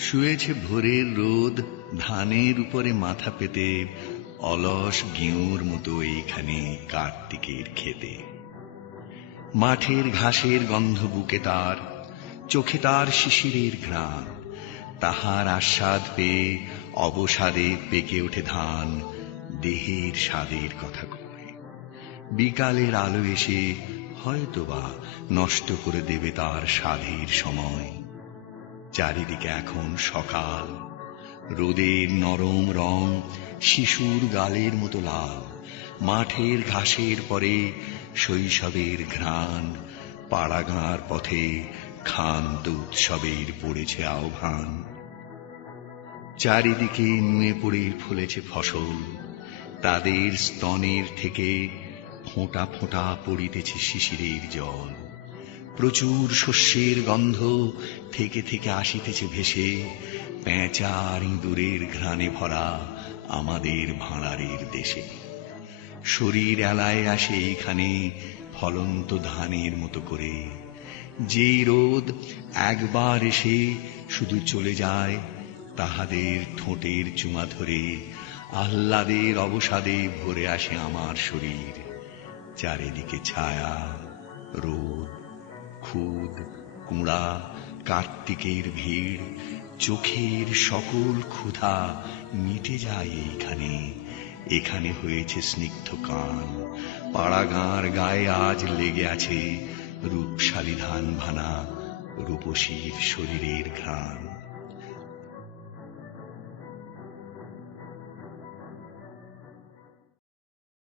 শুয়েছে ভোরের রোদ, ধানের উপরে মাথা পেতে, অলস গেঁউর মতো এইখানে কার্তিকের খেতে। মাঠের ঘাসের গন্ধ বুকে তার, চোখে তার শিশিরের ঘ্রাণ। তাহার আস্বাদ পেয়ে অবসাদে পেকে ওঠে ধান, দেহের স্বাদের কথা কয়। বিকালের আলো এসে হয়তোবা নষ্ট করে দেবে তার স্বাধীর সময়। চারিদিকে এখন সকাল। রোদের নরম রং শিশুর গালের মতো লাল। মাঠের ঘাসের পরে শৈশবের ঘ্রাণ। পাড়াগাঁর পথে খান্ত উৎসবের পড়েছে আহ্বান। চারিদিকে নুয়ে পড়ে ফলেছে ফসল। তাদের স্তনের থেকে ফোঁটা ফোঁটা পড়িতেছে শিশিরের জল। প্রচুর শস্যের গন্ধ থেকে থেকে আসিতেছে ভেসে পেঁচার ইঁদুরের ঘ্রাণে ভরা আমাদের ভাঁড়ারের দেশে। শরীর এলায় আসে এখানে ফলন্ত ধানের মতো করে। যেই রোদ একবার এসে শুধু চলে যায়, তাহাদের ঠোঁটের চুমা ধরে আহ্লাদের অবসাদে ভরে আসে আমার শরীর। চারিদিকে ছায়া, রোদ খুদ, কুঁড়া, কার্তিকের ভিড়, চোখের সকল ক্ষুধা মিটে যায় এইখানে। এখানে হয়েছে স্নিগ্ধ কান। পাড়াগাঁর গায়ে আজ লেগে আছে রূপশালী ধান ভানা রূপসীর শরীরের ঘ্রাণ।